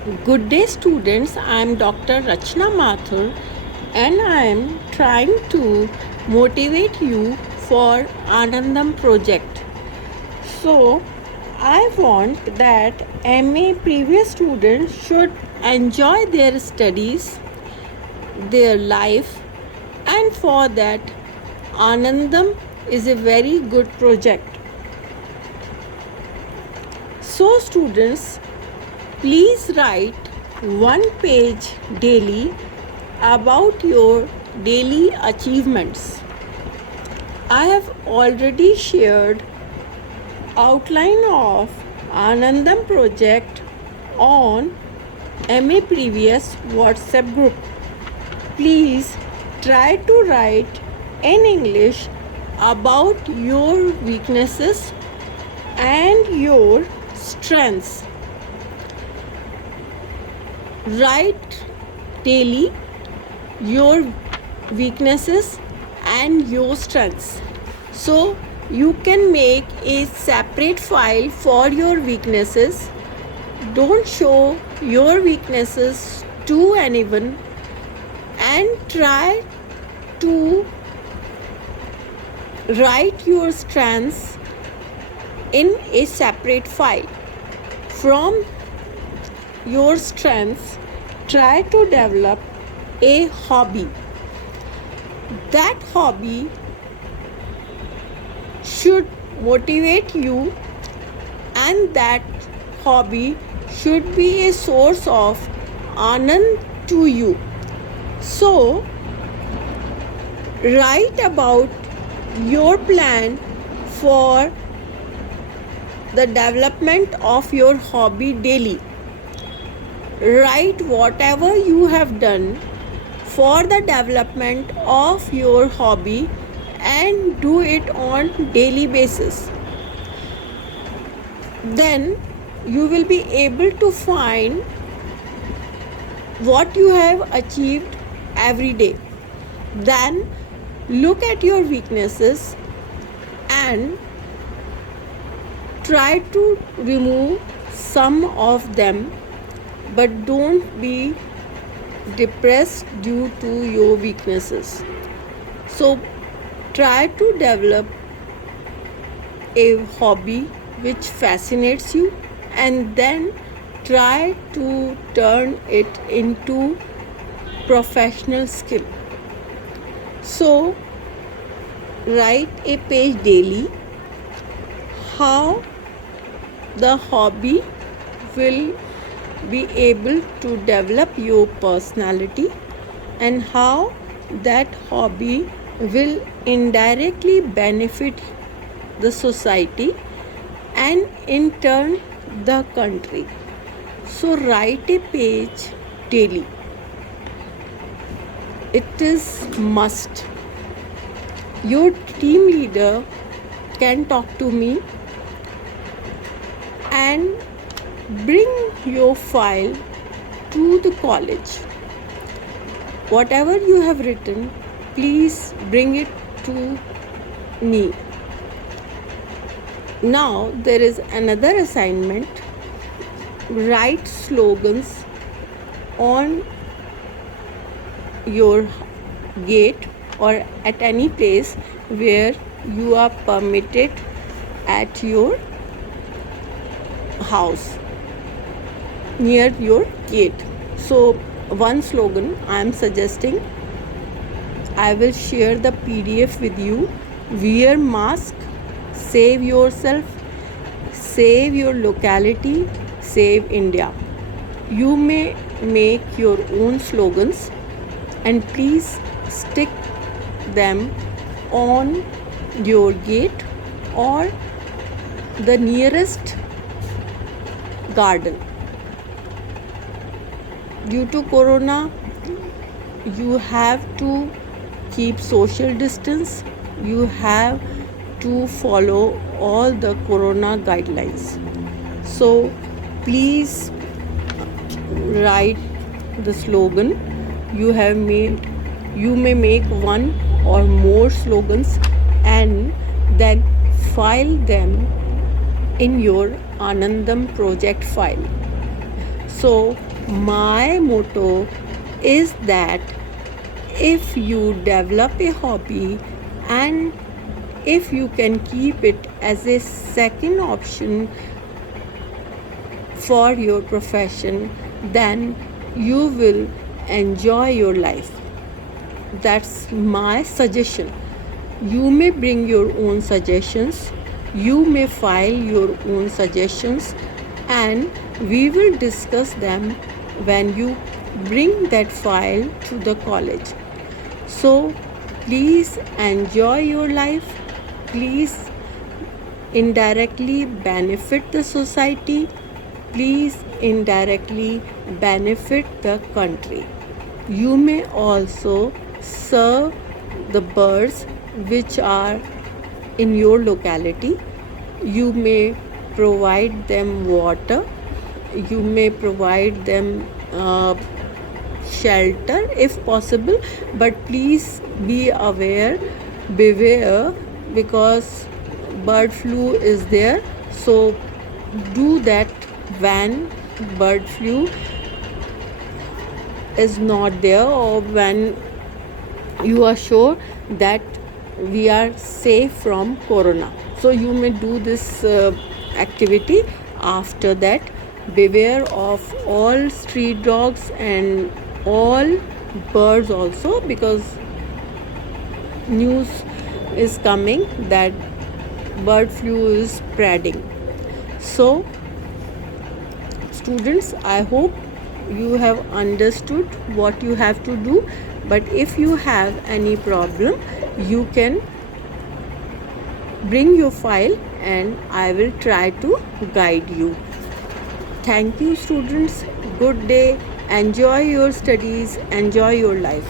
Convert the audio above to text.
Good day, students. I am Dr. Rachna Mathur and I am trying to motivate you for Anandam project. So, I want that MA previous students should enjoy their studies, their life, and for that, Anandam is a very good project. So, students, please write one page daily about your daily achievements. I have already shared outline of Anandam project on MA previous WhatsApp group. Please try to write in English about your weaknesses and your strengths. Write daily your weaknesses and your strengths. So you can make a separate file for your weaknesses. Don't show your weaknesses to anyone and try to write your strengths in a separate file. From your strengths, try to develop a hobby. That hobby should motivate you, and that hobby should be a source of anand to you. So, write about your plan for the development of your hobby daily. Write whatever you have done for the development of your hobby and do it on daily basis. Then you will be able to find what you have achieved every day. Then look at your weaknesses and try to remove some of them, but don't be depressed due to your weaknesses. So try to develop a hobby which fascinates you and then try to turn it into professional skill. So write a page daily how the hobby will be able to develop your personality and how that hobby will indirectly benefit the society and in turn the country. So write a page daily. It is must. Your team leader can talk to me and bring your file to the college. Whatever you have written, please bring it to me. Now there is another assignment. Write slogans on your gate or at any place where you are permitted at your house near your gate. So one slogan I am suggesting, I will share the PDF with you. Wear mask, save yourself, save your locality, save India. You may make your own slogans and please stick them on your gate or the nearest garden. Due to corona, you have to keep social distance. You have to follow all the corona guidelines. So please write the slogan you have made. You may make one or more slogans and then file them in your Anandam project file. So my motto is that if you develop a hobby and if you can keep it as a second option for your profession, then you will enjoy your life. That's my suggestion. You may bring your own suggestions, you may file your own suggestions, and we will discuss them when you bring that file to the college. So please enjoy your life. Please indirectly benefit the society. Please indirectly benefit the country. You may also serve the birds which are in your locality. You may provide them water. You may provide them shelter if possible, but please be aware, beware, because bird flu is there. So do that when bird flu is not there, or when you are sure that we are safe from corona. So you may do this activity. After that, beware of all street dogs and all birds also, because news is coming that bird flu is spreading. So students, I hope you have understood what you have to do, but if you have any problem, you can bring your file and I will try to guide you. Thank you, students. Good day. Enjoy your studies. Enjoy your life.